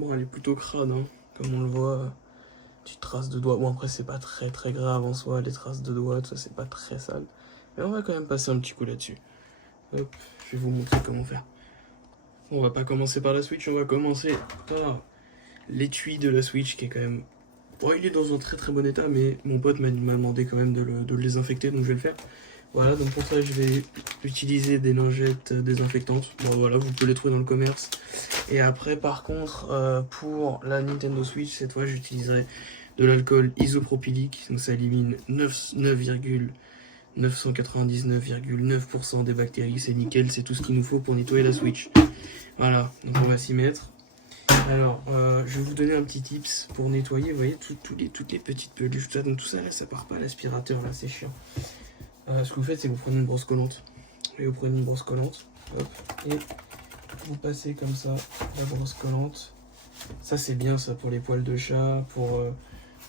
Bon, elle est plutôt crade, hein. Comme on le voit, petite trace de doigt. Bon, après, c'est pas très très grave en soi, les traces de doigts, tout ça, c'est pas très sale. Mais on va quand même passer un petit coup là-dessus. Hop, je vais vous montrer comment faire. On va pas commencer par la Switch, on va commencer par l'étui de la Switch qui est quand même... Bon, il est dans un très très bon état, mais mon pote m'a demandé quand même de le désinfecter, donc je vais le faire. Voilà, donc pour ça, je vais utiliser des lingettes désinfectantes. Bon, voilà, vous pouvez les trouver dans le commerce. Et après, par contre, pour la Nintendo Switch, cette fois, j'utiliserai de l'alcool isopropylique. Donc ça élimine 999,9% des bactéries. C'est nickel, c'est tout ce qu'il nous faut pour nettoyer la Switch. Voilà, donc on va s'y mettre. Alors, je vais vous donner un petit tips pour nettoyer, vous voyez, toutes les petites peluches, tout ça. Donc tout ça, là, ça part pas à l'aspirateur, là, c'est chiant. Ce que vous faites, c'est que vous prenez une brosse collante. Et vous prenez une brosse collante, hop, et vous passez comme ça la brosse collante. Ça, c'est bien, ça, pour les poils de chat, pour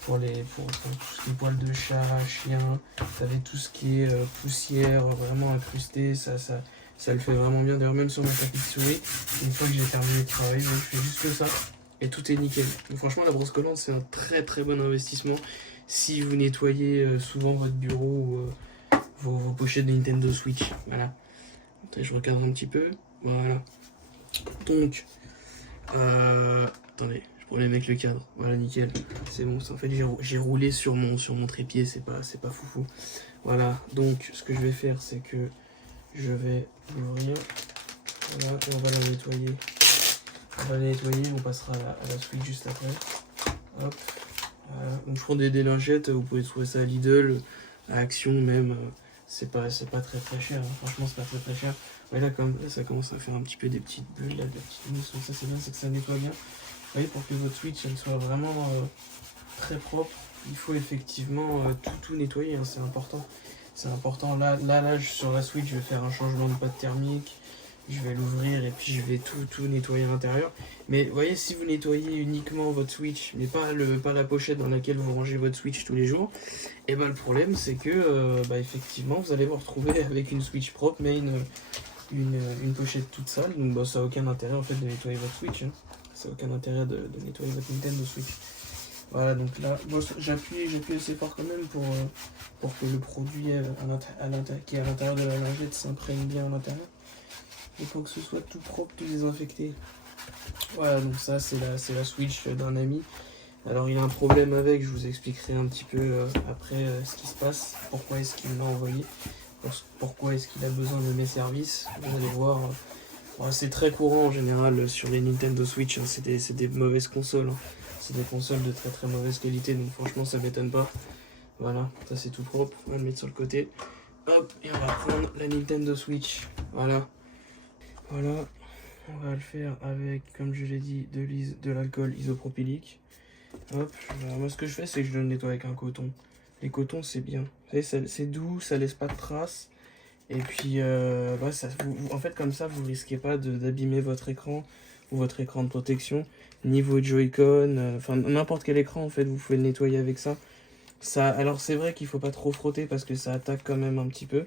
tout ce qui est poils de chat, chien. Vous avez tout ce qui est poussière vraiment incrustée, ça le fait vraiment bien. D'ailleurs, même sur mon tapis de souris, une fois que j'ai terminé le travail, je fais juste ça et tout est nickel. Donc, franchement, la brosse collante, c'est un très très bon investissement si vous nettoyez souvent votre bureau ou vos pochettes de Nintendo Switch. Voilà. Attendez, je recadre un petit peu. Voilà. Donc, attendez, je problème avec le cadre. Voilà, nickel. C'est bon. En fait, j'ai roulé sur mon trépied. C'est pas foufou. Voilà. Donc, ce que je vais faire, c'est que je vais l'ouvrir. Voilà. Et on va la nettoyer. On va la nettoyer. On passera à la Switch juste après. Hop. Voilà. Donc, je prends des lingettes. Vous pouvez trouver ça à Lidl, à Action même. C'est pas très très cher, hein. Franchement c'est pas très très cher. Ouais, là, ça commence à faire un petit peu des petites bulles, là, des petites mousses, ça c'est bien, c'est que ça nettoie bien. Vous voyez, pour que votre Switch elle soit vraiment très propre, il faut effectivement tout nettoyer, hein, c'est important. C'est important, là sur la Switch je vais faire un changement de pâte thermique, je vais l'ouvrir et puis je vais tout nettoyer à l'intérieur. Mais vous voyez, si vous nettoyez uniquement votre Switch, mais pas la pochette dans laquelle vous rangez votre Switch tous les jours, et ben le problème c'est que effectivement vous allez vous retrouver avec une Switch propre mais une pochette toute sale. Donc bah, ça n'a aucun intérêt en fait de nettoyer votre Switch, hein. Ça n'a aucun intérêt de nettoyer votre Nintendo Switch. Voilà, donc là, bon, j'appuie assez fort quand même pour que le produit qui est à l'intérieur de la lingette s'imprègne bien à l'intérieur. Et pour que ce soit tout propre, tout désinfecté. Voilà, donc ça c'est la Switch d'un ami. Alors il a un problème avec, je vous expliquerai un petit peu après ce qui se passe, pourquoi est-ce qu'il m'a envoyé, pourquoi est-ce qu'il a besoin de mes services. Vous allez voir, c'est très courant en général sur les Nintendo Switch, hein, c'est des mauvaises consoles, hein. C'est des consoles de très très mauvaise qualité, donc franchement ça m'étonne pas. Voilà, ça c'est tout propre, on va le mettre sur le côté. Hop, et on va prendre la Nintendo Switch, voilà. Voilà, on va le faire avec, comme je l'ai dit, de l'alcool isopropylique. Hop, alors moi ce que je fais c'est que je le nettoie avec un coton. Les cotons c'est bien, vous savez, c'est doux, ça laisse pas de traces. Et puis en fait comme ça vous risquez pas d'abîmer votre écran ou votre écran de protection, ni vos Joy-Con, enfin n'importe quel écran en fait vous pouvez le nettoyer avec ça. Alors c'est vrai qu'il faut pas trop frotter parce que ça attaque quand même un petit peu.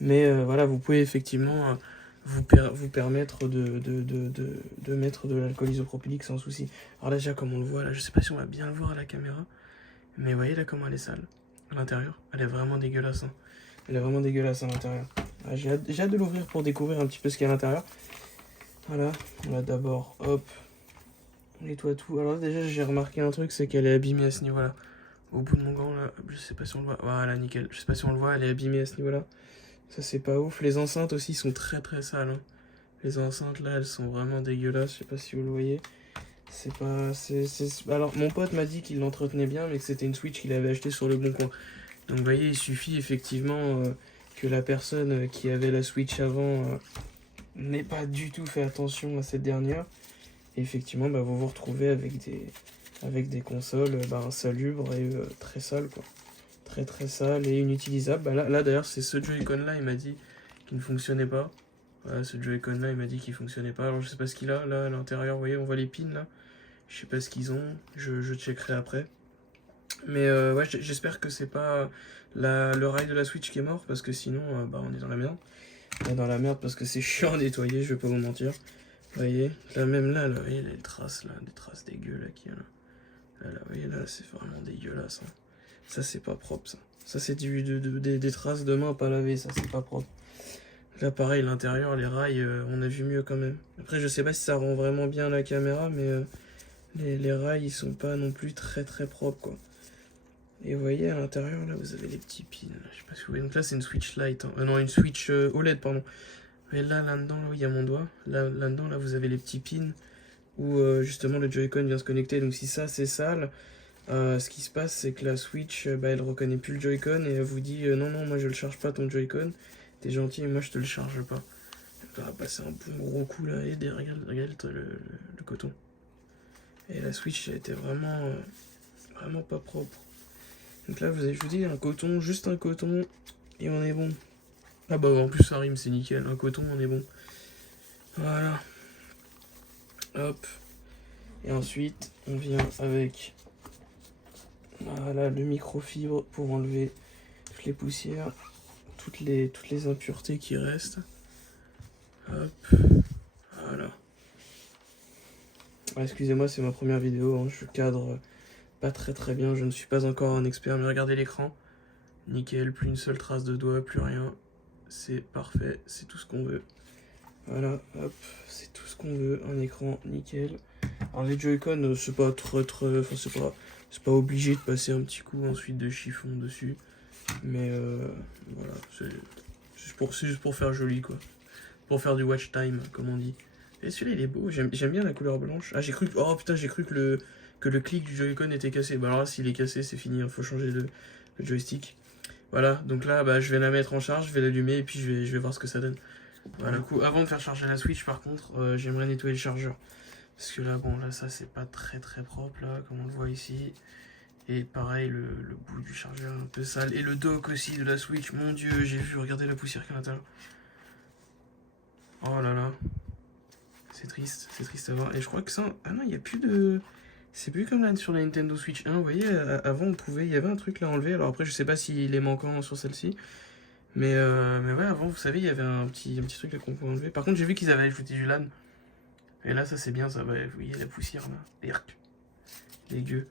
Mais voilà, vous pouvez effectivement vous permettre de mettre de l'alcool isopropylique sans souci. Alors là déjà comme on le voit, là je sais pas si on va bien le voir à la caméra, mais vous voyez là comment elle est sale à l'intérieur. Elle est vraiment dégueulasse, hein. Elle est vraiment dégueulasse à l'intérieur. Ah, j'ai hâte de l'ouvrir pour découvrir un petit peu ce qu'il y a à l'intérieur. Voilà, on va d'abord, hop, on nettoie tout. Alors déjà j'ai remarqué un truc, c'est qu'elle est abîmée à ce niveau-là. Au bout de mon gant là, je sais pas si on le voit. Voilà, nickel. Je sais pas si on le voit, elle est abîmée à ce niveau-là. Ça c'est pas ouf. Les enceintes aussi sont très très sales, hein. Les enceintes là, elles sont vraiment dégueulasses. Je sais pas si vous le voyez. C'est pas. Alors mon pote m'a dit qu'il l'entretenait bien, mais que c'était une Switch qu'il avait acheté sur le bon coin. Donc vous voyez, il suffit effectivement que la personne qui avait la Switch avant n'ait pas du tout fait attention à cette dernière. Et effectivement, bah, vous vous retrouvez avec des consoles insalubres et très sales, quoi. Très très sales et inutilisables. Bah, là d'ailleurs, c'est ce Joy-Con là, il m'a dit qu'il ne fonctionnait pas. Voilà, ce Joy-Con là, il m'a dit qu'il fonctionnait pas. Alors je sais pas ce qu'il a là à l'intérieur, vous voyez, on voit les pins là. Je sais pas ce qu'ils ont, je checkerai après. Mais ouais, j'espère que c'est pas le rail de la Switch qui est mort, parce que sinon, on est dans la merde. On est dans la merde parce que c'est chiant à nettoyer, je vais pas vous mentir. Vous voyez, là même là, vous voyez les traces là, des traces dégueu là qu'il y a là. Vous voyez là, c'est vraiment dégueulasse. Hein. Ça c'est pas propre ça. Ça c'est des traces de main pas lavées, ça c'est pas propre. Là pareil, l'intérieur, les rails, on a vu mieux quand même. Après je sais pas si ça rend vraiment bien la caméra, mais les rails ils sont pas non plus très propres quoi. Et vous voyez à l'intérieur là, vous avez les petits pins. Je sais pas si vous voyez. Donc là c'est une Switch Lite, hein. Non, une Switch OLED pardon. Et là-dedans, là où il y a mon doigt, là-dedans, là, vous avez les petits pins où justement le Joy-Con vient se connecter. Donc si ça c'est sale, ce qui se passe c'est que la Switch, elle reconnaît plus le Joy-Con et elle vous dit non, moi je le charge pas ton Joy-Con, t'es gentil, mais moi je te le charge pas. Elle va passer un bon gros coup là, et regarde le coton. Et la Switch elle était vraiment pas propre. Donc là, je vous dis, un coton, juste un coton, et on est bon. Ah bah en plus ça rime, c'est nickel, un coton, on est bon. Voilà. Hop. Et ensuite, on vient avec voilà, le microfibre pour enlever toutes les poussières, toutes les impuretés qui restent. Hop. Voilà. Ah, excusez-moi, c'est ma première vidéo, hein, je cadre pas très bien, je ne suis pas encore un expert, mais regardez l'écran. Nickel, plus une seule trace de doigt, plus rien. C'est parfait, c'est tout ce qu'on veut. Voilà, hop, c'est tout ce qu'on veut, un écran nickel. Alors les Joy-Con, c'est pas enfin c'est pas obligé de passer un petit coup ensuite de chiffon dessus. Mais voilà, c'est juste pour faire joli quoi. Pour faire du watch time, comme on dit. Et celui-là il est beau, j'aime bien la couleur blanche. Ah j'ai cru que le clic du Joy-Con était cassé. Bah alors là s'il est cassé c'est fini, il faut changer le joystick. Voilà, donc là bah, je vais la mettre en charge, je vais l'allumer et puis je vais voir ce que ça donne. Voilà, du coup, avant de faire charger la Switch, par contre, j'aimerais nettoyer le chargeur. Parce que là, bon, là, ça, c'est pas très propre, là, comme on le voit ici. Et pareil, le bout du chargeur est un peu sale. Et le dock aussi de la Switch, mon dieu, j'ai vu, regardez la poussière qu'il y a à l'intérieur. Oh là là. C'est triste à voir. Et je crois que ça... Ah non, il n'y a plus de... C'est plus comme là sur la Nintendo Switch 1, vous voyez, avant, il y avait un truc là enlevé. Alors après, je sais pas s'il est manquant sur celle-ci. Mais ouais, avant, vous savez, il y avait un petit truc là qu'on pouvait enlever. Par contre, j'ai vu qu'ils avaient ajouté du LAN. Et là, ça c'est bien, ça. Ouais, vous voyez la poussière là. Dégueu.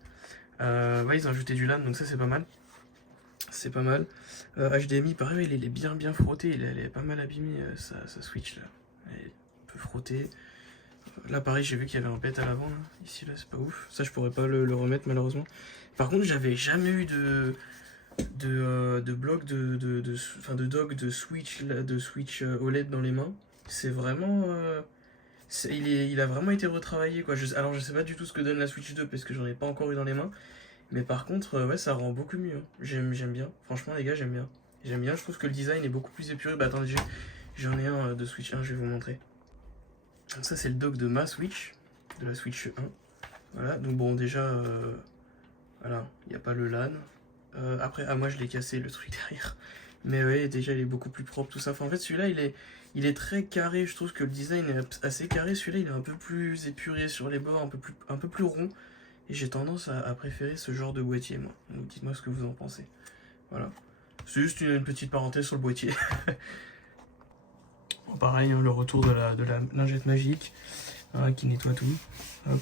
Ouais, ils ont ajouté du LAN, donc ça c'est pas mal. C'est pas mal. HDMI, pareil, il est bien frotté. Il est pas mal abîmé, sa Switch là. Elle est un peu frottée. Là, pareil, j'ai vu qu'il y avait un pet à l'avant. Ici, là, c'est pas ouf. Ça, je pourrais pas le remettre malheureusement. Par contre, j'avais jamais eu de bloc de dock de Switch OLED dans les mains. C'est vraiment il a vraiment été retravaillé quoi. Alors je sais pas du tout ce que donne la Switch 2 parce que j'en ai pas encore eu dans les mains. Mais par contre ouais ça rend beaucoup mieux. Hein. J'aime bien. Franchement les gars j'aime bien. Je trouve que le design est beaucoup plus épuré. Bah attendez, j'en ai un de Switch 1, je vais vous montrer. Donc ça c'est le dock de ma Switch, de la Switch 1. Voilà, donc bon déjà voilà, il n'y a pas le LAN. Après, moi je l'ai cassé le truc derrière. Mais ouais, déjà il est beaucoup plus propre tout ça. Enfin, en fait celui-là il est très carré. Je trouve que le design est assez carré. Celui-là il est un peu plus épuré sur les bords, un peu plus rond. Et j'ai tendance à préférer ce genre de boîtier moi. Donc dites-moi ce que vous en pensez. Voilà. C'est juste une petite parenthèse sur le boîtier. Bon, pareil, hein, le retour de la lingette magique qui nettoie tout. Hop.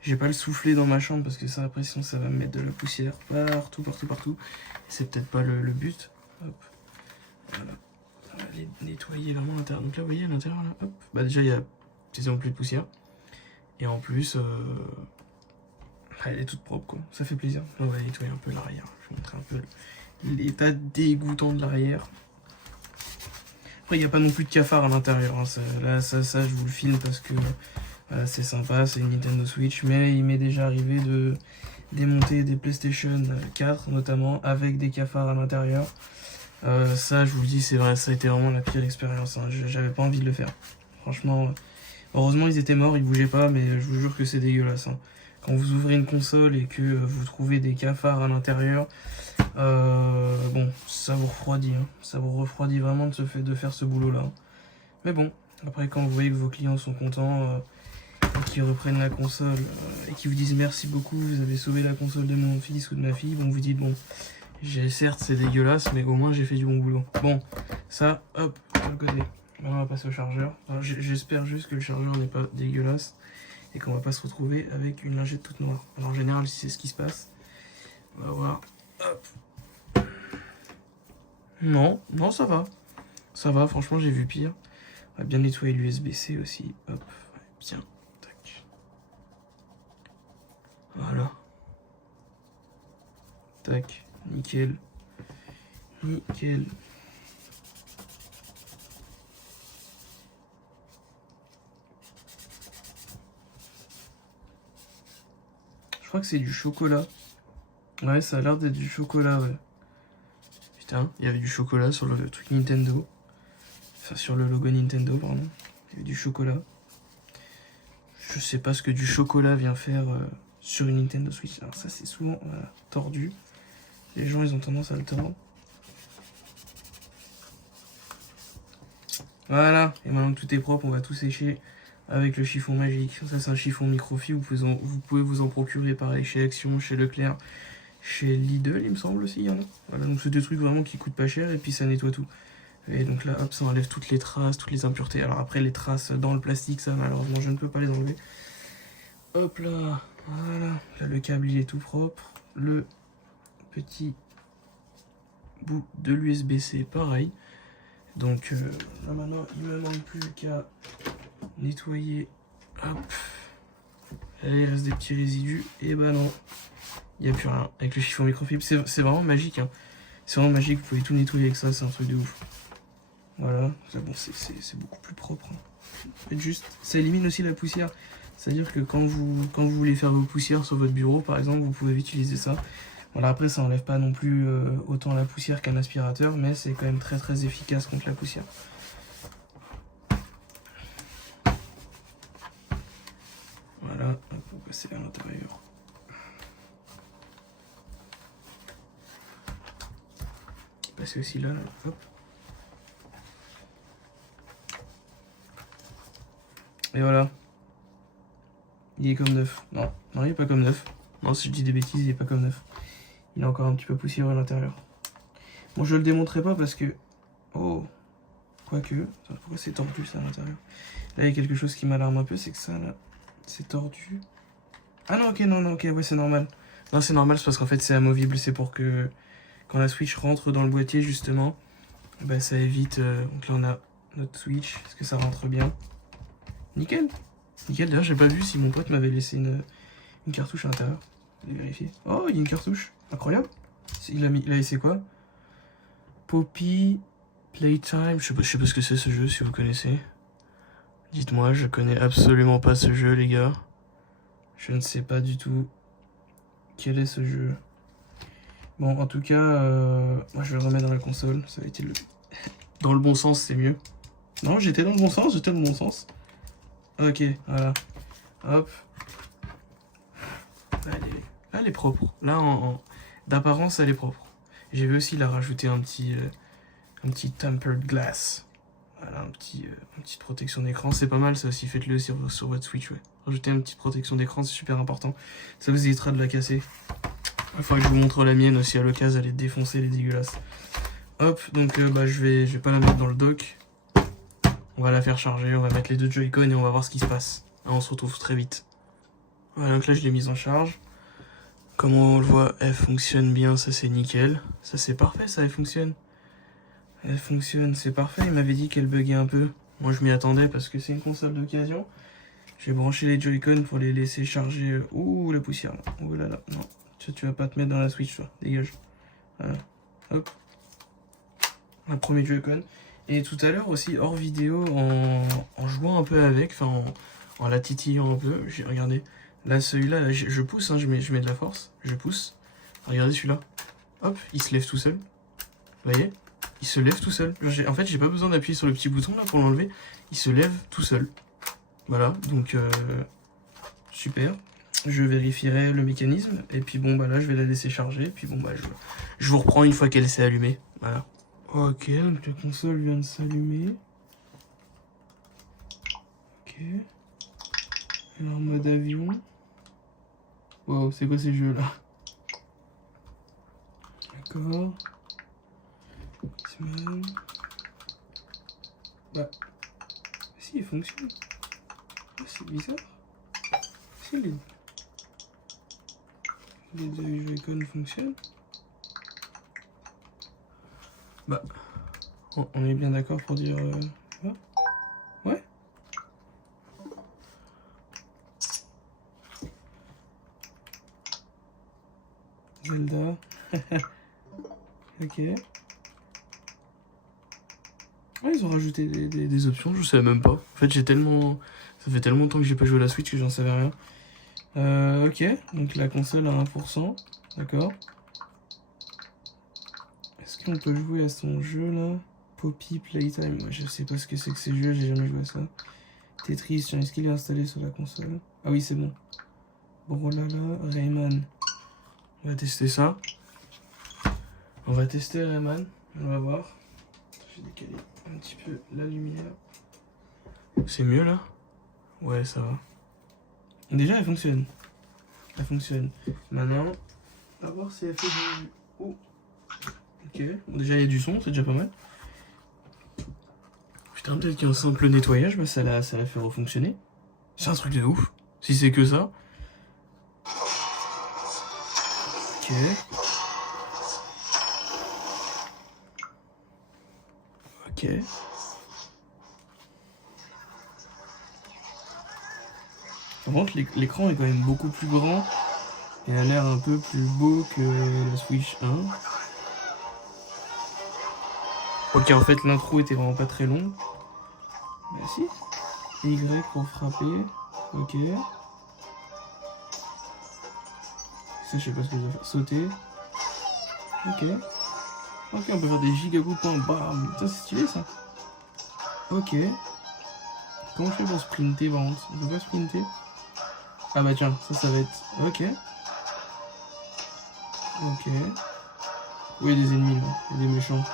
J'ai pas le souffler dans ma chambre parce que ça après sinon ça va me mettre de la poussière partout. C'est peut-être pas le but. Hop. Voilà. Ça va aller nettoyer vraiment l'intérieur. Donc là vous voyez à l'intérieur là, hop. Bah déjà il y a quasiment plus de poussière. Et en plus elle est toute propre quoi. Ça fait plaisir. On va nettoyer un peu l'arrière. Je vais montrer un peu l'état dégoûtant de l'arrière. Après il n'y a pas non plus de cafard à l'intérieur. Hein. Ça je vous le filme parce que c'est sympa, c'est une Nintendo Switch, mais il m'est déjà arrivé de démonter des PlayStation 4 notamment avec des cafards à l'intérieur. Ça je vous le dis, c'est vrai, ça a été vraiment la pire expérience. Hein. J'avais pas envie de le faire. Franchement, heureusement ils étaient morts, ils bougeaient pas, mais je vous jure que c'est dégueulasse. Hein. Quand vous ouvrez une console et que vous trouvez des cafards à l'intérieur, bon, ça vous refroidit. Hein. Ça vous refroidit vraiment de faire ce boulot-là. Hein. Mais bon, après quand vous voyez que vos clients sont contents, qui reprennent la console et qui vous disent merci beaucoup, vous avez sauvé la console de mon fils ou de ma fille, bon vous dites bon, certes c'est dégueulasse mais au moins j'ai fait du bon boulot. Bon, ça hop, de côté. Maintenant on va passer au chargeur. J'espère juste que le chargeur n'est pas dégueulasse et qu'on va pas se retrouver avec une lingette toute noire. Alors en général, si c'est ce qui se passe, on va voir. Hop. Non, non, ça va. Ça va, franchement, j'ai vu pire. On va bien nettoyer l'USB-C aussi. Hop, bien. Tac. Voilà. Tac, nickel. Nickel. Je crois que c'est du chocolat. Ouais, ça a l'air d'être du chocolat, ouais. Putain, il y avait du chocolat sur le truc Nintendo. Enfin, sur le logo Nintendo, pardon. Il y avait du chocolat. Je sais pas ce que du chocolat vient faire sur une Nintendo Switch. Alors ça, c'est souvent tordu. Les gens, ils ont tendance à le tordre. Voilà, et maintenant que tout est propre, on va tout sécher avec le chiffon magique. Ça, c'est un chiffon microfibre, vous pouvez vous en procurer pareil chez Action, chez Leclerc, chez Lidl, il me semble aussi, il y en a. Voilà, donc c'est des trucs vraiment qui coûtent pas cher et puis ça nettoie tout. Et donc là, hop, ça enlève toutes les traces, toutes les impuretés. Alors après, les traces dans le plastique, ça, malheureusement, je ne peux pas les enlever. Hop là, voilà. Là, le câble, il est tout propre. Le petit bout de l'USB-C, pareil. Donc là maintenant il me manque plus qu'à nettoyer. Hop. Là, il reste des petits résidus. Et bah non, il n'y a plus rien. Avec le chiffon microfibre, c'est vraiment magique. Hein. C'est vraiment magique, vous pouvez tout nettoyer avec ça, c'est un truc de ouf. Voilà, là, bon, c'est beaucoup plus propre. Hein. En fait, juste, ça élimine aussi la poussière. C'est-à-dire que quand vous voulez faire vos poussières sur votre bureau, par exemple, vous pouvez utiliser ça. Voilà, après, ça enlève pas non plus autant la poussière qu'un aspirateur, mais c'est quand même très très efficace contre la poussière. Voilà, hop, on va passer à l'intérieur. Passer aussi là, hop. Et voilà. Il est comme neuf. Non, non, il est pas comme neuf. Non, si je dis des bêtises, il est pas comme neuf. Il est encore un petit peu poussiéreux à l'intérieur. Bon, je le démontrerai pas parce que... Oh, quoique... Pourquoi c'est tordu ça à l'intérieur? Là, il y a quelque chose qui m'alarme un peu, c'est que ça, là, c'est tordu. Ah non, ok, non, ok, ouais, c'est normal. Non, c'est normal, c'est parce qu'en fait, c'est amovible. C'est pour que quand la Switch rentre dans le boîtier, justement, bah, ça évite... Donc là, on a notre Switch. Est-ce que ça rentre bien? Nickel. Nickel, d'ailleurs, j'ai pas vu si mon pote m'avait laissé une cartouche à l'intérieur. Je vais vérifier. Oh, il y a une cartouche. Incroyable. Il a laissé quoi? Poppy Playtime. Je sais pas ce que c'est ce jeu, si vous connaissez. Dites-moi, je connais absolument pas ce jeu, les gars. Je ne sais pas du tout quel est ce jeu. Bon, en tout cas, moi je vais le remettre dans la console. Ça a été dans le bon sens, c'est mieux. Non, j'étais dans le bon sens, j'étais dans le bon sens. Ok, voilà. Hop. Elle est propre. Là, d'apparence, elle est propre. J'ai vu aussi la rajouter un petit tempered glass. Voilà, une petite protection d'écran. C'est pas mal ça aussi, faites-le sur votre Switch. Ouais. Rajouter une petite protection d'écran, c'est super important. Ça vous évitera de la casser. Il faudra que je vous montre la mienne aussi à l'occasion, elle est défoncée, elle est dégueulasse. Hop, donc bah, je vais pas la mettre dans le dock. On va la faire charger, on va mettre les deux Joy-Con et on va voir ce qui se passe. Et on se retrouve très vite. Voilà, donc là je l'ai mise en charge. Comme on le voit, elle fonctionne bien, ça c'est nickel. Ça c'est parfait, ça elle fonctionne. Elle fonctionne, c'est parfait. Il m'avait dit qu'elle buguait un peu. Moi je m'y attendais parce que c'est une console d'occasion. J'ai branché les Joy-Con pour les laisser charger. Ouh, la poussière là. Ouh là là, non. Tu vas pas te mettre dans la Switch, toi. Dégage. Voilà. Hop. Un premier Joy-Con. Et tout à l'heure aussi, hors vidéo, en jouant un peu avec, enfin en la titillant un peu, j'ai regardé. Là, celui-là, là, je pousse, hein, je mets de la force. Je pousse. Regardez celui-là. Hop, il se lève tout seul. Vous voyez? Il se lève tout seul. En fait, j'ai pas besoin d'appuyer sur le petit bouton là pour l'enlever. Il se lève tout seul. Voilà, donc super. Je vérifierai le mécanisme. Et puis bon, bah là, je vais la laisser charger. Et puis bon, bah je vous reprends une fois qu'elle s'est allumée. Voilà. Ok, donc la console vient de s'allumer. Ok. Elle est en mode avion. Wow, c'est quoi ces jeux là? D'accord. Ouais. Si, il fonctionne. Ah, c'est bizarre. Si, les deux Joy-Con fonctionnent. Bah, on est bien d'accord pour dire... ouais. Zelda. Ok. Ouais, ils ont rajouté des options, je savais même pas. En fait, ça fait tellement longtemps que j'ai pas joué à la Switch que j'en savais rien. Ok, donc la console à 1%, d'accord. Est-ce qu'on peut jouer à son jeu là? Poppy Playtime, moi je sais pas ce que c'est que ces jeux, j'ai jamais joué à ça. Tetris, tiens, est-ce qu'il est installé sur la console? Ah oui, c'est bon. Borolala, Rayman. On va tester ça. On va tester Rayman, on va voir. Je vais décaler un petit peu la lumière. C'est mieux là? Ouais, ça va. Déjà, elle fonctionne. Elle fonctionne. Maintenant, on va voir si elle fait du... Oh. Ok. Bon, déjà, il y a du son, c'est déjà pas mal. Putain, peut-être qu'un simple nettoyage, bah, ça la fait refonctionner. C'est un truc de ouf. Si c'est que ça. Ok. Ok. Par contre, l'écran est quand même beaucoup plus grand et a l'air un peu plus beau que la Switch 1. Ok, en fait, l'intro était vraiment pas très longue. Bah si. Y pour frapper. Ok. Ça, je sais pas ce que je dois faire. Sauter. Ok. Ok, on peut faire des giga coups de poing. Bam. Ça, c'est stylé, ça. Ok. Comment je fais pour sprinter, par contre? On peut pas sprinter? Ah bah tiens, ça va être... Ok. Ok. Oui, il y a des ennemis, là. Il y a des méchants.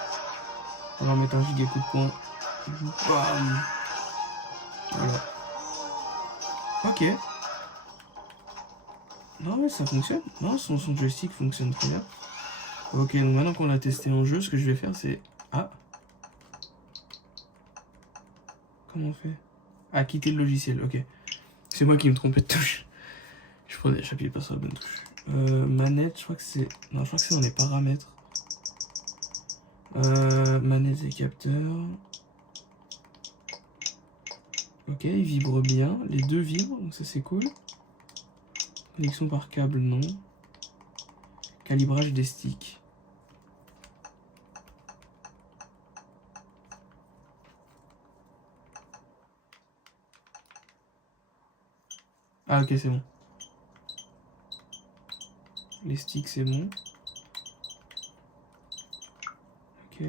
On va leur mettre un giga coup de poing. Bam. Voilà. Ok. Non, mais ça fonctionne. Non, son joystick fonctionne très bien. Ok, donc maintenant qu'on l'a testé en jeu, ce que je vais faire, c'est... Ah. Comment on fait? Ah, quitter le logiciel, ok. C'est moi qui me trompais de touche. J'appuyais pas sur la bonne touche. Manette, je crois que c'est... Non, je crois que c'est dans les paramètres. Manette et capteur. Ok, il vibre bien. Les deux vibrent, donc ça c'est cool. Connexion par câble, non. Calibrage des sticks. Ah ok, c'est bon. Les sticks, c'est bon. Ok.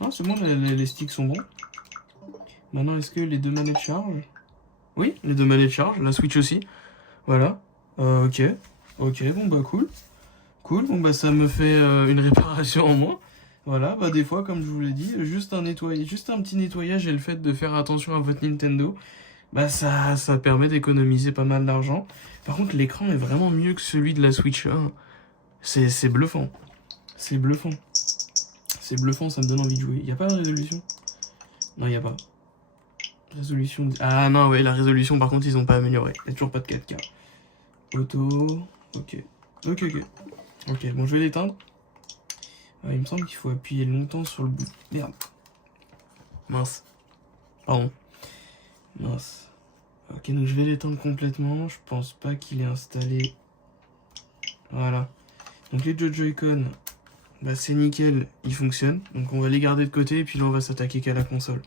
Non, c'est bon, les sticks sont bons. Maintenant, est-ce que les deux manettes chargent? Oui, les deux manettes chargent, la Switch aussi. Voilà. Ok. Ok, bon bah cool. Cool, bon bah ça me fait une réparation en moins. Voilà, bah des fois, comme je vous l'ai dit, juste un petit nettoyage et le fait de faire attention à votre Nintendo, bah ça permet d'économiser pas mal d'argent. Par contre, l'écran est vraiment mieux que celui de la Switch 1. C'est bluffant. C'est bluffant. C'est bluffant, ça me donne envie de jouer. Il n'y a pas de résolution? Non, il n'y a pas. Résolution... Ah non, ouais, la résolution, par contre, ils n'ont pas amélioré. Il n'y a toujours pas de 4K. Auto... Ok. Ok, ok. Ok, bon, je vais l'éteindre. Il me semble qu'il faut appuyer longtemps sur le bout. Merde. Mince. Pardon. Mince. Ok, donc je vais l'éteindre complètement. Je pense pas qu'il est installé. Voilà. Donc les deux Joy-Con, bah c'est nickel, ils fonctionnent. Donc on va les garder de côté et puis là on va s'attaquer qu'à la console.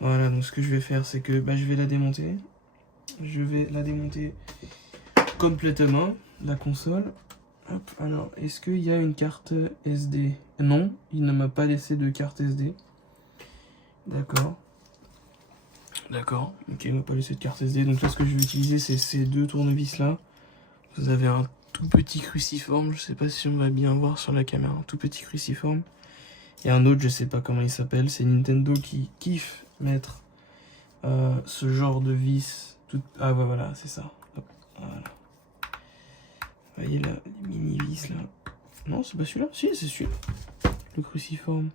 Voilà, donc ce que je vais faire, c'est que bah, je vais la démonter. Je vais la démonter complètement, la console. Hop, alors, est-ce qu'il y a une carte SD? Non, il ne m'a pas laissé de carte SD. D'accord. D'accord, ok, il m'a pas laissé de carte SD. Donc là, ce que je vais utiliser, c'est ces deux tournevis là. Vous avez un tout petit cruciforme, je sais pas si on va bien voir sur la caméra, un tout petit cruciforme. Et un autre, je sais pas comment il s'appelle, c'est Nintendo qui kiffe mettre ce genre de vis. Ah ouais, voilà, c'est ça. Hop, voilà. Vous voyez là, les mini vis là. Non, c'est pas celui-là. Si, c'est celui-là. Le cruciforme.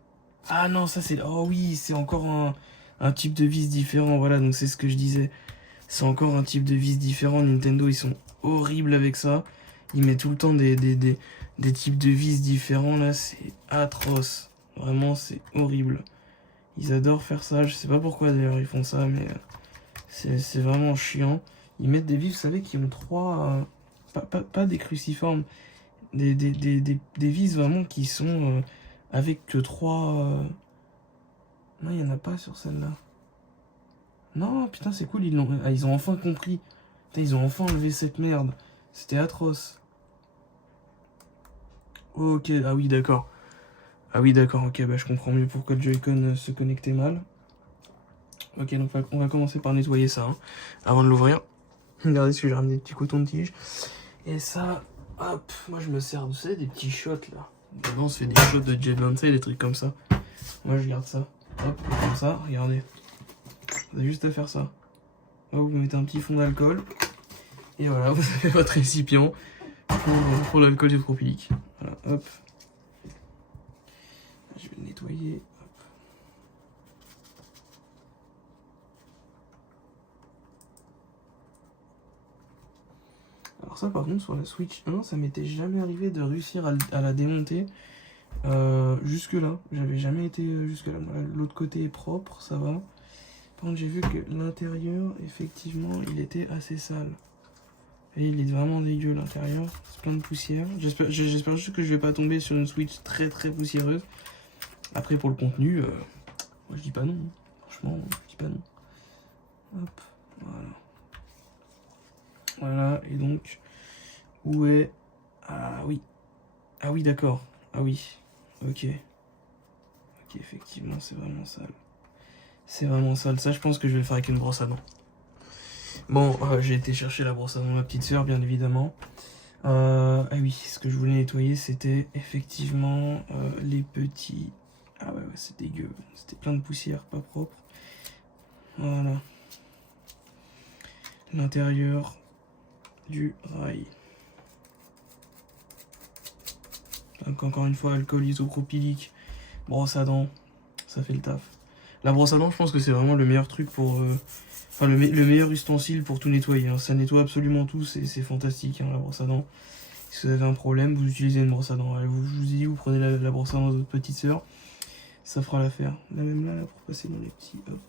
Ah non, ça c'est... Oh oui, c'est encore un type de vis différent. Voilà, donc c'est ce que je disais. C'est encore un type de vis différent. Nintendo, ils sont horribles avec ça. Ils mettent tout le temps des types de vis différents. Là, c'est atroce. Vraiment, c'est horrible. Ils adorent faire ça. Je sais pas pourquoi d'ailleurs ils font ça, mais c'est vraiment chiant. Ils mettent des vis, vous savez, qui ont trois... pas des cruciformes. Des vis vraiment qui sont avec que trois... Non, il n'y en a pas sur celle-là. Non, putain, c'est cool, ils ont enfin compris. Putain, ils ont enfin enlevé cette merde. C'était atroce. Ok, ah oui, d'accord. Ah oui, d'accord, ok, bah je comprends mieux pourquoi le Joy-Con se connectait mal. Ok, donc on va commencer par nettoyer ça, hein, avant de l'ouvrir. Regardez ce que j'ai ramené, des petits cotons-tiges. Et ça, hop, moi je me sers, vous savez, des petits shots, là. Avant, on se fait des shots de Jet Lancey, des trucs comme ça. Moi, je garde ça. Hop, comme ça, regardez. Vous avez juste à faire ça. Là, vous mettez un petit fond d'alcool. Et voilà, vous avez votre récipient pour l'alcool hydropylique. Voilà, hop. Je vais le nettoyer. Hop. Alors ça, par contre, sur la Switch 1, ça m'était jamais arrivé de réussir à la démonter. Jusque là, j'avais jamais été jusque là. L'autre côté est propre, ça va. Par contre, j'ai vu que l'intérieur, effectivement, il était assez sale. Et il est vraiment dégueu l'intérieur, c'est plein de poussière. J'espère juste que je vais pas tomber sur une Switch très très poussiéreuse. Après pour le contenu, moi je dis pas non. Franchement, je dis pas non. Hop, voilà. Voilà, et donc, où est... Ah oui. Ah oui, d'accord. Ah oui. Ok. Ok, effectivement, c'est vraiment sale. C'est vraiment sale. Ça, je pense que je vais le faire avec une brosse à dents. Bon, j'ai été chercher la brosse à dents de ma petite soeur, bien évidemment. Ah oui, ce que je voulais nettoyer, c'était effectivement les petits... Ah ouais, c'est dégueu. C'était plein de poussière, pas propre. Voilà. L'intérieur du rail. Donc encore une fois, alcool isopropylique, brosse à dents, ça fait le taf. La brosse à dents, je pense que c'est vraiment le meilleur truc pour... Enfin, le meilleur ustensile pour tout nettoyer. Hein. Ça nettoie absolument tout, c'est fantastique, hein, la brosse à dents. Si vous avez un problème, vous utilisez une brosse à dents. Je vous ai dit, vous prenez la brosse à dents de votre petite sœur, ça fera l'affaire. La même là, pour passer dans les petits, hop.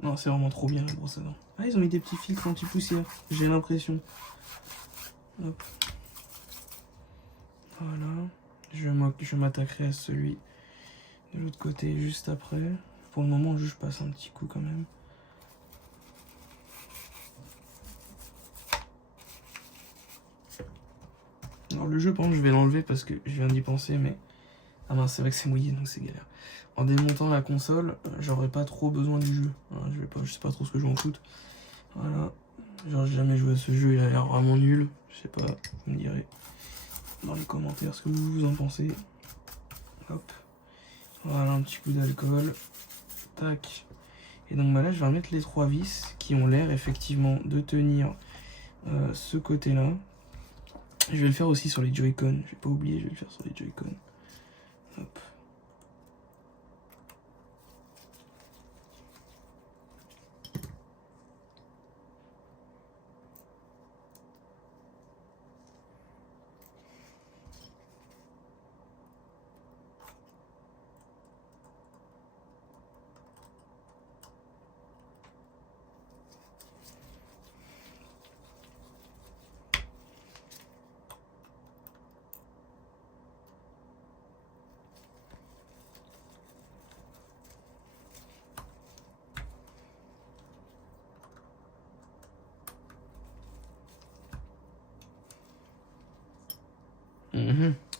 Non, c'est vraiment trop bien la brosse à dents. Ah, ils ont mis des petits filtres anti-poussière, j'ai l'impression. Hop. Voilà. Je m'attaquerai à celui de l'autre côté juste après. Pour le moment, je passe un petit coup quand même. Alors le jeu, par exemple, je vais l'enlever parce que je viens d'y penser, mais... Ah mince, c'est vrai que c'est mouillé, donc c'est galère. En démontant la console, j'aurais pas trop besoin du jeu. Hein, je sais pas trop ce que je vais en foutre. Voilà. Genre, j'ai jamais joué à ce jeu, il a l'air vraiment nul. Je sais pas, vous me direz dans les commentaires ce que vous en pensez. Hop. Voilà, un petit coup d'alcool. Tac. Et donc bah là, je vais remettre les trois vis qui ont l'air effectivement de tenir ce côté-là. Je vais le faire aussi sur les Joy-Con. Je vais pas oublier, je vais le faire sur les Joy-Con. Hop.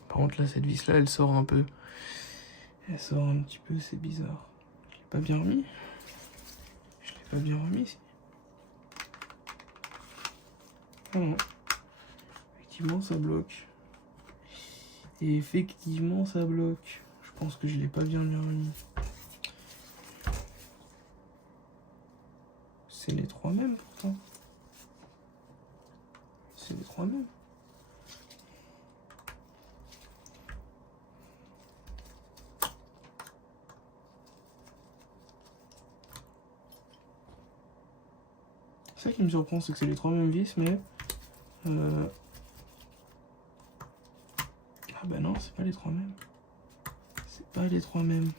Par contre là, cette vis là, elle sort un peu. Elle sort un petit peu, c'est bizarre. Je l'ai pas bien remis. Je l'ai pas bien remis ici. Ah non. Effectivement, ça bloque. Et effectivement, ça bloque. Je pense que je l'ai pas bien remis. c'est les 3 mêmes pourtant. C'est les 3 mêmes. C'est ça qui me surprend, c'est que c'est les 3 mêmes vis, mais... Ah bah non, c'est pas les 3 mêmes. C'est pas les 3 mêmes.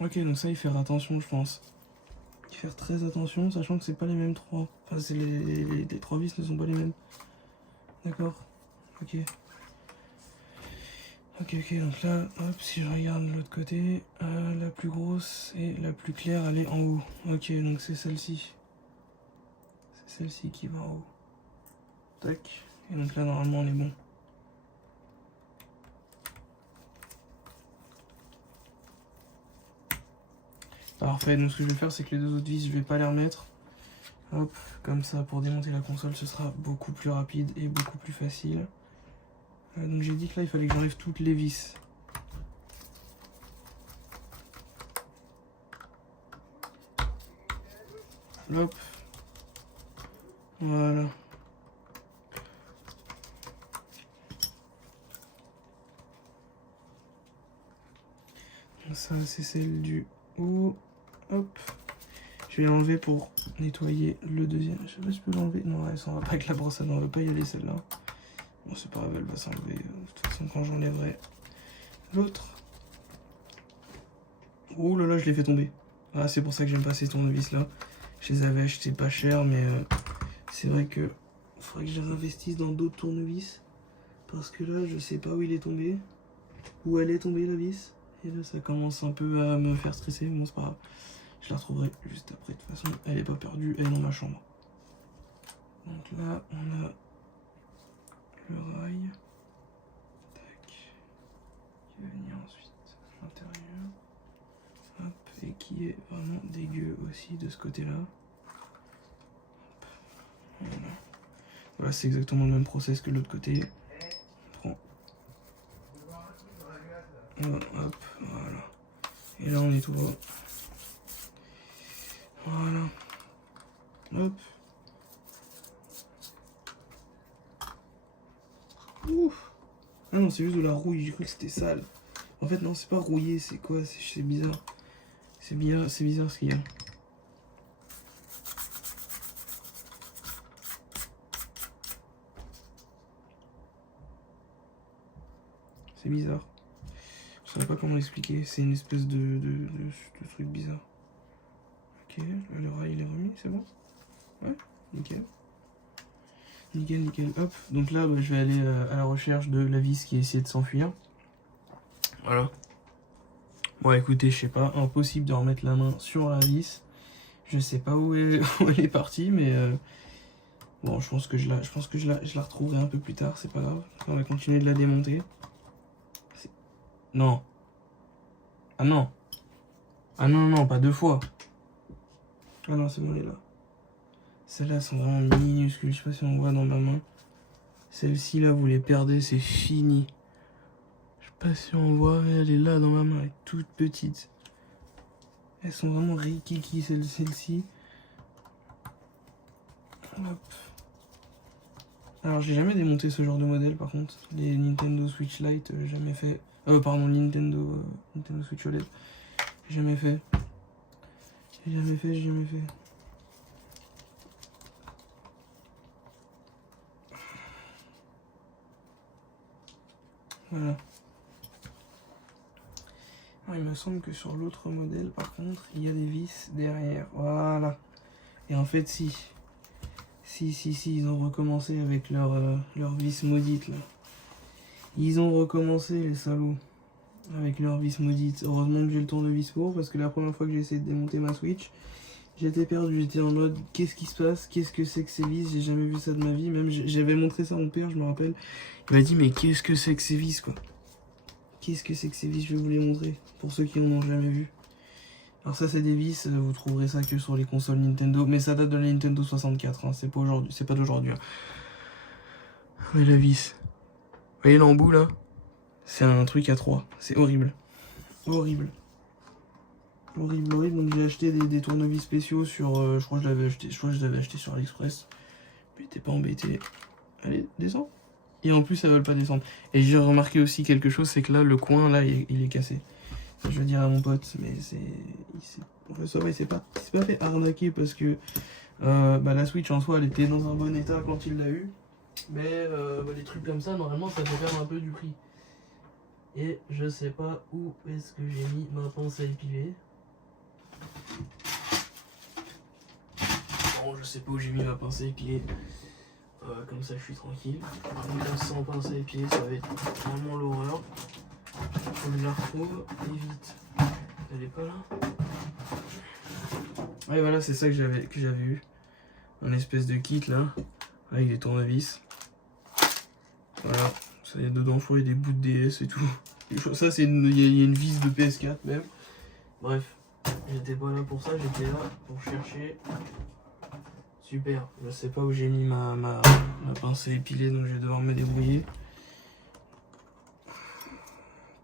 Ok, donc ça, il faut faire attention, je pense. Il faut faire très attention, sachant que c'est pas les mêmes 3. Enfin, c'est les 3 vis ne sont pas les mêmes. D'accord. Ok. Ok, donc là, hop, si je regarde de l'autre côté, la plus grosse et la plus claire, elle est en haut. Ok, donc c'est celle-ci. C'est celle-ci qui va en haut. Tac. Et donc là, normalement, on est bon. Parfait, donc ce que je vais faire, c'est que les 2 autres vis, je vais pas les remettre. Hop, comme ça, pour démonter la console, ce sera beaucoup plus rapide et beaucoup plus facile. Donc j'ai dit que là, il fallait que j'enlève toutes les vis. Hop. Voilà. Ça, c'est celle du haut. Hop. Je vais l'enlever pour nettoyer le deuxième. Je sais pas si je peux l'enlever. Non, elle s'en va pas avec la brosse à dents. Elle va pas y aller celle-là. Bon, c'est pas grave, elle va s'enlever. De toute façon, quand j'enlèverai l'autre. Oh là là, je l'ai fait tomber. Ah, c'est pour ça que j'aime pas ces tournevis là. Je les avais achetés pas cher, mais c'est vrai que faudrait que je les réinvestisse dans d'autres tournevis. Parce que là, je sais pas où il est tombé. Où elle est tombée la vis. Et là, ça commence un peu à me faire stresser. Bon, c'est pas grave. Je la retrouverai juste après. De toute façon, elle est pas perdue, elle est dans ma chambre. Donc là, on a le rail. Tac. Qui va venir ensuite à l'intérieur. Hop. Et qui est vraiment dégueu aussi de ce côté-là. Voilà. Voilà, c'est exactement le même process que de l'autre côté. On prend. Hop, voilà. Et là, on est tout droit. Voilà. Hop. Ouf. Ah non, c'est juste de la rouille, j'ai cru que c'était sale. En fait, non, c'est pas rouillé, c'est quoi? C'est bizarre. C'est bizarre ce qu'il y a. C'est bizarre. Je saurais pas comment l'expliquer, c'est une espèce de truc bizarre. Ok, là, le rail il est remis, c'est bon? Ouais, nickel. Nickel, nickel, hop. Donc là, bah, je vais aller à la recherche de la vis qui a essayé de s'enfuir. Voilà. Bon, écoutez, je sais pas, impossible de remettre la main sur la vis. Je sais pas où elle est partie, mais bon, je pense que je la retrouverai un peu plus tard, c'est pas grave. On va continuer de la démonter. Non. Ah non. Ah non, non, pas 2 fois. Ah non, c'est bon, elle est là. Celles-là sont vraiment minuscules, je sais pas si on voit dans ma main. Celle-ci là, vous les perdez, c'est fini. Je sais pas si on voit, mais elle est là dans ma main, elle est toute petite. Elles sont vraiment rikiki, celles-ci. Hop. Alors, j'ai jamais démonté ce genre de modèle, par contre. Les Nintendo Switch Lite, jamais fait. Pardon, Nintendo Switch OLED. Jamais fait. J'ai jamais fait. Voilà. Alors, il me semble que sur l'autre modèle, par contre, il y a des vis derrière. Voilà. Et en fait, si, ils ont recommencé avec leur vis maudite, là. Ils ont recommencé, les salauds, avec leur vis maudite. Heureusement que j'ai le tournevis pour, parce que la première fois que j'ai essayé de démonter ma Switch, j'étais perdu, j'étais en mode, qu'est-ce qui se passe? Qu'est-ce que c'est que ces vis? J'ai jamais vu ça de ma vie. Même, j'avais montré ça à mon père, je me rappelle. Il m'a dit, mais qu'est-ce que c'est que ces vis, quoi? Qu'est-ce que c'est que ces vis? Je vais vous les montrer, pour ceux qui en ont jamais vu. Alors ça, c'est des vis, vous trouverez ça que sur les consoles Nintendo, mais ça date de la Nintendo 64, hein, c'est pas aujourd'hui, c'est pas d'aujourd'hui. Hein. Mais la vis, vous voyez l'embout là? C'est un truc à 3, c'est horrible. Horrible. Horrible, horrible. Donc j'ai acheté des tournevis spéciaux sur... je crois que je l'avais acheté sur AliExpress. Mais t'es pas embêté. Allez, descends. Et en plus, ça veut pas descendre. Et j'ai remarqué aussi quelque chose, c'est que là, le coin, là, il est cassé. Je vais dire à mon pote, mais il s'est pas fait arnaquer parce que la Switch en soi, elle était dans un bon état quand il l'a eu. Mais les trucs comme ça, normalement, ça fait perdre un peu du prix. Et je sais pas où est-ce que j'ai mis ma pince à épiler. Bon, je sais pas où j'ai mis ma pince à épiler. Comme ça, je suis tranquille. Donc là, sans pince à épiler, ça va être vraiment l'horreur. Faut que je la retrouve et vite. Elle est pas là. Ouais, voilà, c'est ça que j'avais eu. Un espèce de kit là, avec des tournevis. Voilà, ça y a dedans, je crois, il y a des bouts de DS et tout. Et ça, il y a une vis de PS4 même. Bref, j'étais pas là pour ça, j'étais là pour chercher. Super, je sais pas où j'ai mis ma pince à épiler, donc je vais devoir me débrouiller.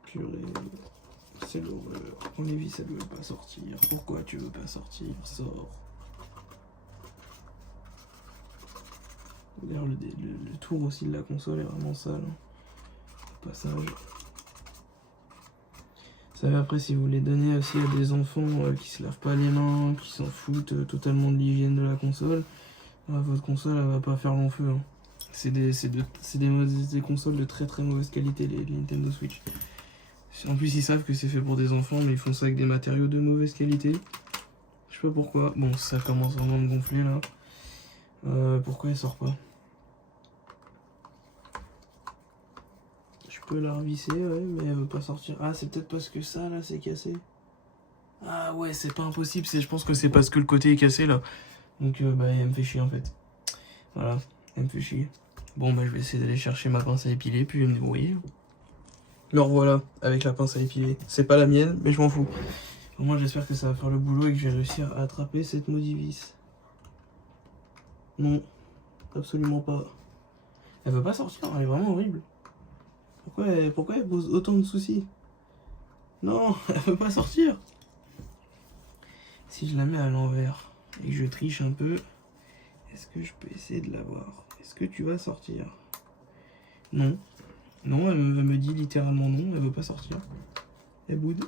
Purée, c'est l'horreur. Olivier, ça ne veut pas sortir. Pourquoi tu veux pas sortir? Sors. D'ailleurs, le tour aussi de la console est vraiment sale. Passage. Vous savez, après, si vous les donnez aussi à des enfants qui se lavent pas les mains, qui s'en foutent totalement de l'hygiène de la console, votre console, elle va pas faire long feu. Hein. C'est des consoles de très très mauvaise qualité, les Nintendo Switch. En plus, ils savent que c'est fait pour des enfants, mais ils font ça avec des matériaux de mauvaise qualité. Je sais pas pourquoi. Bon, ça commence vraiment à me gonfler là. Pourquoi elle sort pas? Je peux la revisser, ouais, mais elle veut pas sortir. Ah, c'est peut-être parce que ça là, c'est cassé. Ah ouais, c'est pas impossible. Je pense que c'est parce que le côté est cassé là. Donc, elle me fait chier en fait. Voilà, elle me fait chier. Bon, je vais essayer d'aller chercher ma pince à épiler, puis je vais me débrouiller. Me revoilà avec la pince à épiler. C'est pas la mienne, mais je m'en fous. Au moins, j'espère que ça va faire le boulot et que je vais réussir à attraper cette maudite vis. Non, absolument pas. Elle veut pas sortir, elle est vraiment horrible. Pourquoi elle pose autant de soucis? Non, elle veut pas sortir. Si je la mets à l'envers et que je triche un peu, est-ce que je peux essayer de la voir? Est-ce que tu vas sortir? Non. Non, elle me dit littéralement non, elle veut pas sortir. Elle boude.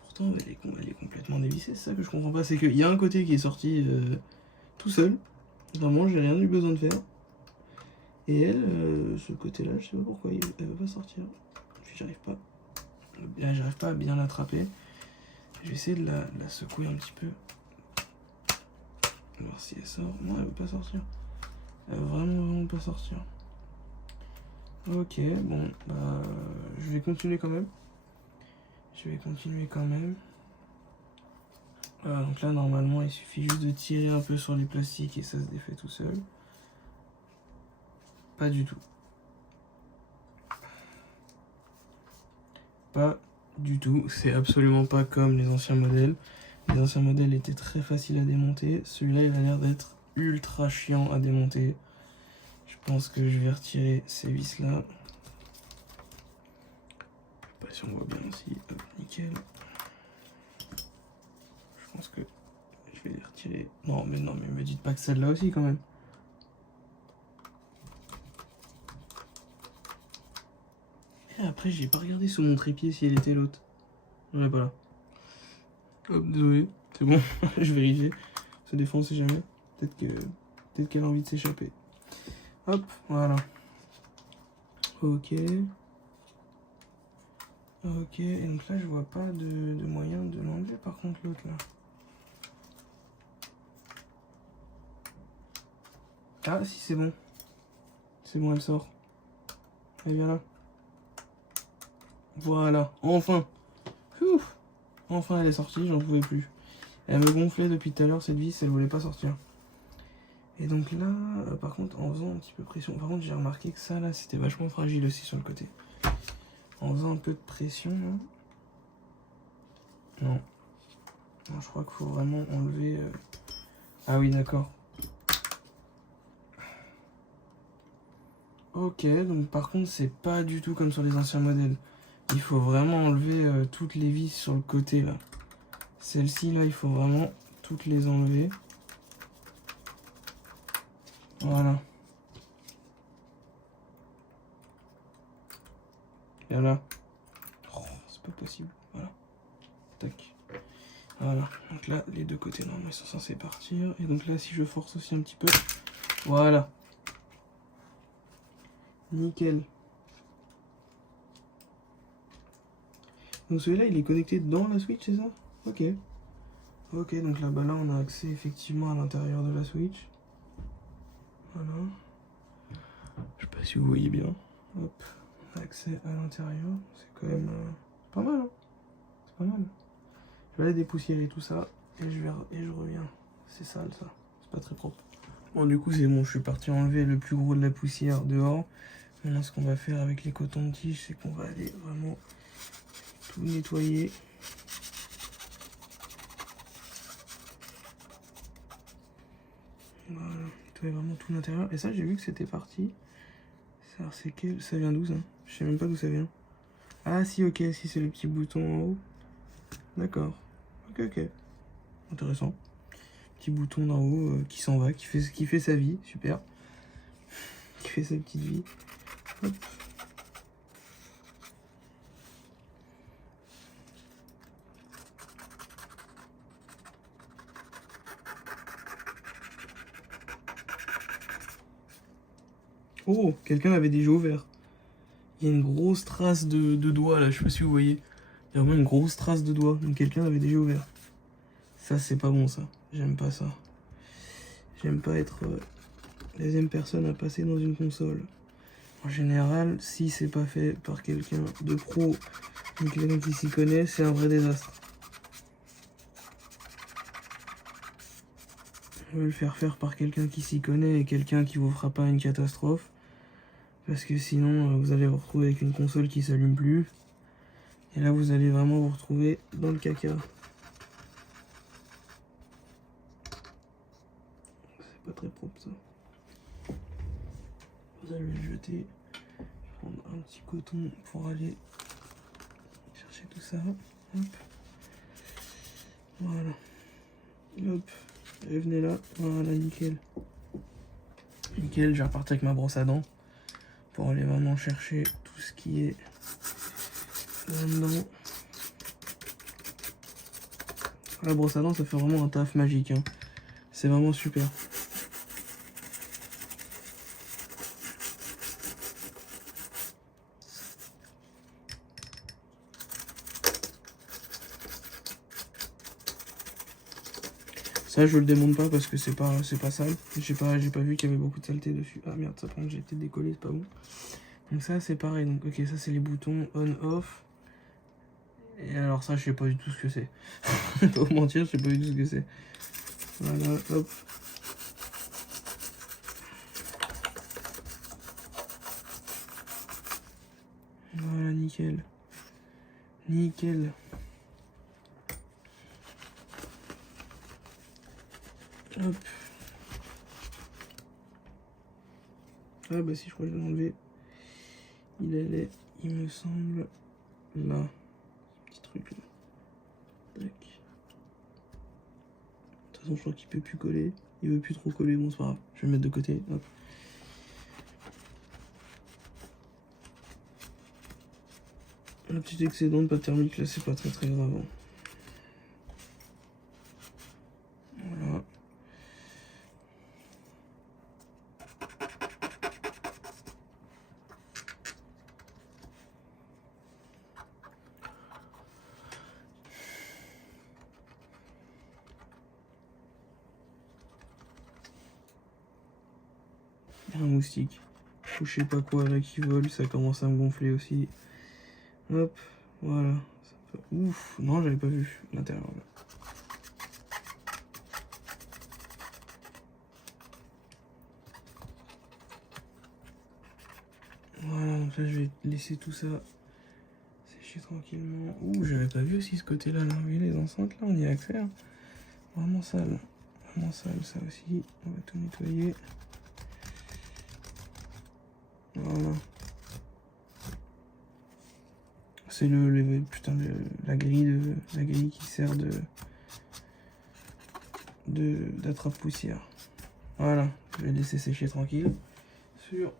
Pourtant, elle est complètement dévissée, c'est ça que je comprends pas. C'est qu'il y a un côté qui est sorti tout seul. Vraiment, j'ai rien eu besoin de faire. Et elle, ce côté-là, je sais pas pourquoi, elle veut pas sortir. J'arrive pas à bien l'attraper. Je vais essayer de la secouer un petit peu. Voir si elle sort. Non, elle veut pas sortir. Elle veut vraiment pas sortir. Ok, bon, je vais continuer quand même. Donc là, normalement, il suffit juste de tirer un peu sur les plastiques et ça se défait tout seul. Pas du tout. Pas du tout. C'est absolument pas comme les anciens modèles. Les anciens modèles étaient très faciles à démonter. Celui-là, il a l'air d'être ultra chiant à démonter. Je pense que je vais retirer ces vis-là. Je sais pas si on voit bien aussi. Hop, nickel. Je pense que je vais les retirer. Non, mais me dites pas que celle-là aussi quand même. Et après, j'ai pas regardé sous mon trépied si elle était l'autre. Non, elle est pas là. Hop, désolé. C'est bon, je vérifie. Ça défend, on sait jamais. Peut-être qu'elle a envie de s'échapper. Hop, voilà. Ok. Ok, et donc là, je vois pas de moyen de l'enlever par contre l'autre là. Ah si, c'est bon. C'est bon, elle sort. Elle vient là. Voilà, enfin. Ouf. Enfin, elle est sortie, j'en pouvais plus. Elle me gonflait depuis tout à l'heure, cette vis, elle voulait pas sortir. Et donc là, par contre, en faisant un petit peu pression, par contre, j'ai remarqué que ça là, c'était vachement fragile aussi sur le côté. En faisant un peu de pression, là. Non. Non, je crois qu'il faut vraiment enlever... Ah oui, d'accord. Ok, donc par contre, c'est pas du tout comme sur les anciens modèles. il faut vraiment enlever toutes les vis sur le côté là. Celles-ci là, il faut vraiment toutes les enlever. Voilà. Et là. Oh, c'est pas possible. Voilà. Tac. Voilà. Donc là, les deux côtés normalement ils sont censés partir. Et donc là, si je force aussi un petit peu. Voilà. Nickel. Donc celui-là, il est connecté dans la Switch, c'est ça? Ok. Ok, donc là, bah là, on a accès effectivement à l'intérieur de la Switch. Voilà. Je sais pas si vous voyez bien. Hop. Accès à l'intérieur. C'est quand même pas mal, hein. C'est pas mal. Je vais aller dépoussiérer tout ça et je reviens. C'est sale ça. C'est pas très propre. Bon, du coup, c'est bon. Je suis parti enlever le plus gros de la poussière dehors. Maintenant, ce qu'on va faire avec les cotons-tiges, c'est qu'on va aller vraiment tout nettoyer. Voilà, nettoyer vraiment tout l'intérieur. Et ça, j'ai vu que c'était parti. Ça, c'est quel... Ça vient d'où ça? Je sais même pas d'où ça vient. Ah si, ok, si c'est le petit bouton en haut. D'accord. Ok. Intéressant. Petit bouton d'en haut qui s'en va, qui fait sa vie. Super. Qui fait sa petite vie. Hop. Oh, quelqu'un l'avait déjà ouvert. Il y a une grosse trace de doigt là, je sais pas si vous voyez. Il y a vraiment une grosse trace de doigt, donc quelqu'un l'avait déjà ouvert. Ça, c'est pas bon ça. J'aime pas ça. J'aime pas être la deuxième personne à passer dans une console. En général, si c'est pas fait par quelqu'un de pro, ou quelqu'un qui s'y connaît, c'est un vrai désastre. On veut le faire par quelqu'un qui s'y connaît et quelqu'un qui vous fera pas une catastrophe. Parce que sinon, vous allez vous retrouver avec une console qui s'allume plus. Et là, vous allez vraiment vous retrouver dans le caca. C'est pas très propre ça. Vous allez le jeter. Prendre un petit coton pour aller chercher tout ça. Hop. Voilà. Hop. Et venez là. Voilà, nickel. Nickel, je vais repartir avec ma brosse à dents pour aller vraiment chercher tout ce qui est là-dedans. La brosse à dents, ça fait vraiment un taf magique, hein. C'est vraiment super. Ça, je le démonte pas parce que c'est pas sale. J'ai pas vu qu'il y avait beaucoup de saleté dessus. Ah merde, ça prend, j'ai peut-être décollé, c'est pas bon. Donc ça, c'est pareil. Donc ok, ça c'est les boutons on/off. Et alors ça, je sais pas du tout ce que c'est. Pas vous mentir, je sais pas du tout ce que c'est. Voilà, hop. Voilà, nickel. Nickel. Hop. Ah bah si, je crois que je l'ai enlevé. Il allait, il me semble, là. Ce petit truc là. Tac. De toute façon, je crois qu'il peut plus coller. Il veut plus trop coller, bon c'est pas grave. Je vais le mettre de côté. Hop. Un petit excédent de pâte thermique là, c'est pas très grave. Voilà. Un moustique. Ou je sais pas quoi là qui vole, ça commence à me gonfler aussi. Hop, voilà. Ouf, non, j'avais pas vu l'intérieur là. Voilà, donc là je vais laisser tout ça sécher tranquillement. Ouh, j'avais pas vu aussi ce côté-là. Là. Vous voyez les enceintes là, on y a accès. Hein. Vraiment sale. Vraiment sale ça aussi. On va tout nettoyer. Voilà. C'est putain, la grille qui sert d'attrape-poussière. Voilà, je vais laisser sécher tranquille sur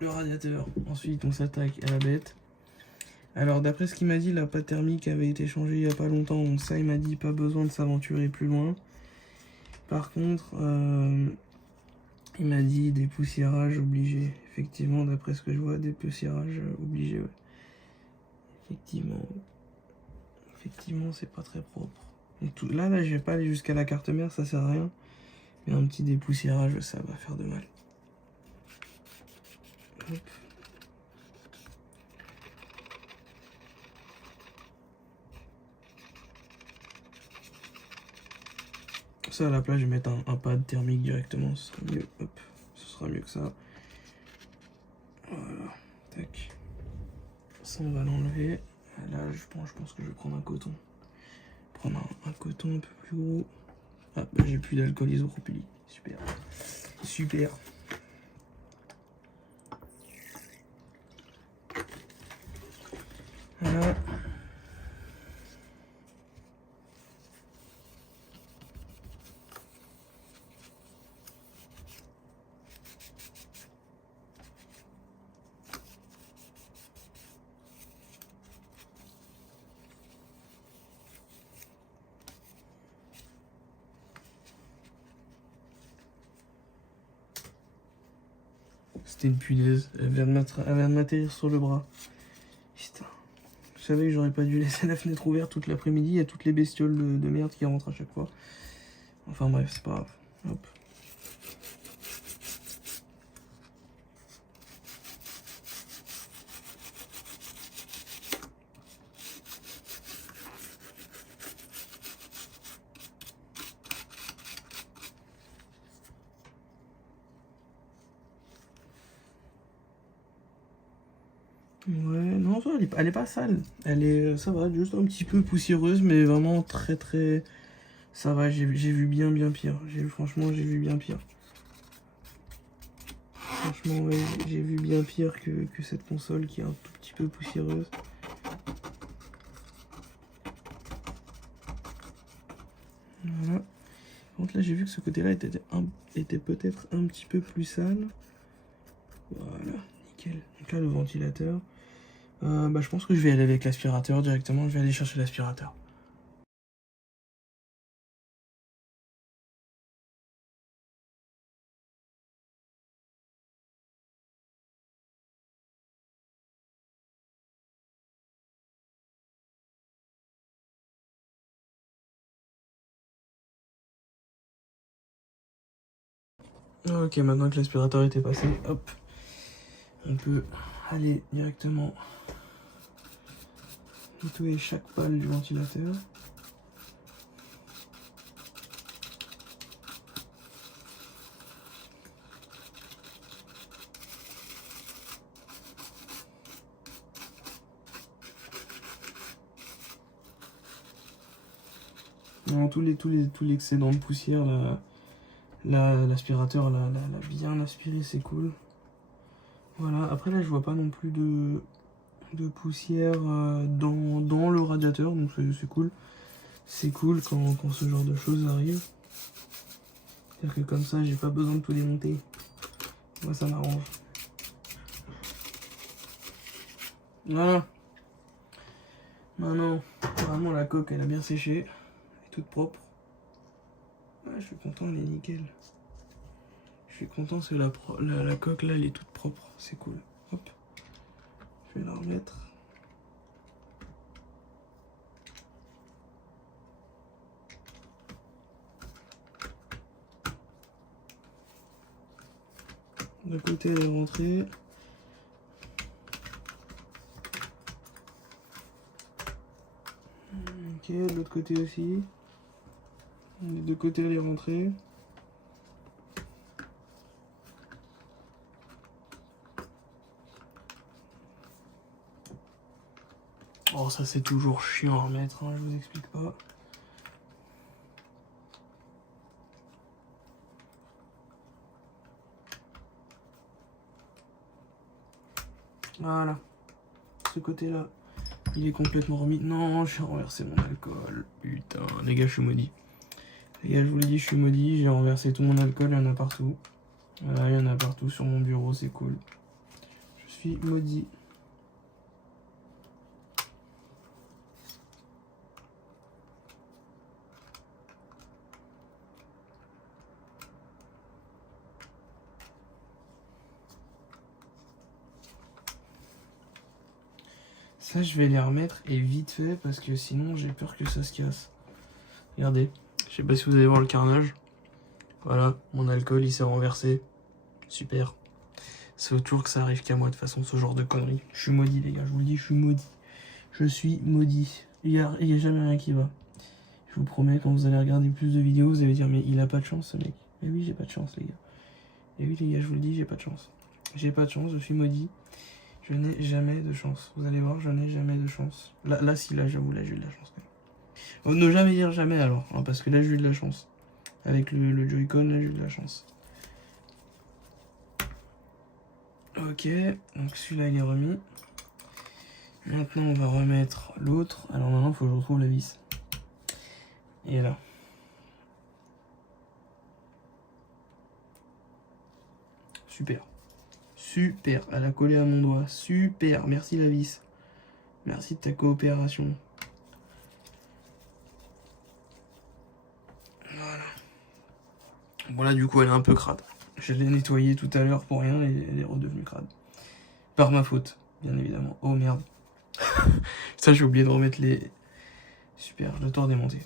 le radiateur. Ensuite, on s'attaque à la bête. Alors, d'après ce qu'il m'a dit, la pâte thermique avait été changée il n'y a pas longtemps. Donc ça, il m'a dit pas besoin de s'aventurer plus loin. Par contre, il m'a dit des poussiérages obligés. Effectivement, d'après ce que je vois, des poussiérages obligés. Ouais. Effectivement, c'est pas très propre. Et tout, là, je vais pas aller jusqu'à la carte mère, ça sert à rien. Mais un petit dépoussiérage, ça va faire de mal. Hop. Ça, à la place, je vais mettre un pad thermique directement, ce sera mieux. Hop, ce sera mieux que ça. Voilà, tac. Ça, on va l'enlever. Là, je pense que je vais prendre un coton. Prendre un coton un peu plus gros. Ah, bah, j'ai plus d'alcool isopropylique. Super. Super. Voilà. C'était une punaise. Elle vient de m'atterrir sur le bras. Putain. Je savais que j'aurais pas dû laisser la fenêtre ouverte toute l'après-midi. Il y a toutes les bestioles de merde qui rentrent à chaque fois. Enfin bref, c'est pas grave. Hop. Ouais, non, ça, elle est pas sale. Ça va, juste un petit peu poussiéreuse, mais vraiment très très... Ça va, j'ai vu bien pire. Franchement, j'ai vu bien pire. Franchement, ouais, j'ai vu bien pire que cette console qui est un tout petit peu poussiéreuse. Voilà. Par contre, là, j'ai vu que ce côté-là était peut-être un petit peu plus sale. Voilà, nickel. Donc là, le ventilateur. Bah, je pense que je vais aller avec l'aspirateur directement. Je vais aller chercher l'aspirateur. Ok, maintenant que l'aspirateur était passé, hop, on peut aller directement nettoyer chaque pale du ventilateur. Non, tout l'excédent de poussière, l'aspirateur l'a bien aspiré, c'est cool. Voilà, après là je vois pas non plus de poussière dans le radiateur, donc c'est cool. C'est cool quand ce genre de choses arrive. C'est-à-dire que comme ça j'ai pas besoin de tout démonter. Moi ça m'arrange. Voilà. Maintenant, vraiment la coque elle a bien séché. Elle est toute propre. Ouais, je suis content, elle est nickel. Je suis content parce que la coque là elle est toute propre, c'est cool. Hop, je vais la remettre. De côté elle est rentrée. Ok, de l'autre côté aussi. Des deux côtés elle est rentrée. Oh, ça c'est toujours chiant à remettre, hein, je vous explique pas. Voilà. Ce côté-là, Il est complètement remis. Non, j'ai renversé mon alcool. Putain, les gars, je suis maudit. Les gars, je vous l'ai dit, je suis maudit. J'ai renversé tout mon alcool, il y en a partout. Voilà, il y en a partout sur mon bureau, c'est cool. Je suis maudit. Ça, je vais les remettre et vite fait parce que sinon, j'ai peur que ça se casse. Regardez, je sais pas si vous allez voir le carnage. Voilà, mon alcool, il s'est renversé. Super. C'est toujours que ça arrive qu'à moi, de toute façon, ce genre de conneries. Je suis maudit, les gars, je vous le dis, je suis maudit. Je suis maudit. Il y a jamais rien qui va. Je vous promets, quand vous allez regarder plus de vidéos, vous allez dire, mais il a pas de chance, ce mec. Et oui, j'ai pas de chance, les gars. Et oui, les gars, je vous le dis, j'ai pas de chance. J'ai pas de chance, je suis maudit. Je n'ai jamais de chance. Vous allez voir, je n'ai jamais de chance. Là, si, là, j'avoue, là, j'ai eu de la chance, quand même. Ne jamais dire jamais, alors, hein, parce que là, j'ai eu de la chance. Avec le Joy-Con, là, j'ai eu de la chance. Ok, donc celui-là, il est remis. Maintenant, on va remettre l'autre. Alors maintenant, il faut que je retrouve la vis. Et là. Super. Super. Elle a collé à mon doigt. Super. Merci la vis. Merci de ta coopération. Voilà. Bon là, du coup, elle est un peu crade. Je l'ai nettoyée tout à l'heure pour rien et elle est redevenue crade. Par ma faute, bien évidemment. Oh merde. Ça, j'ai oublié de remettre les... Super, je dois tout redémonter.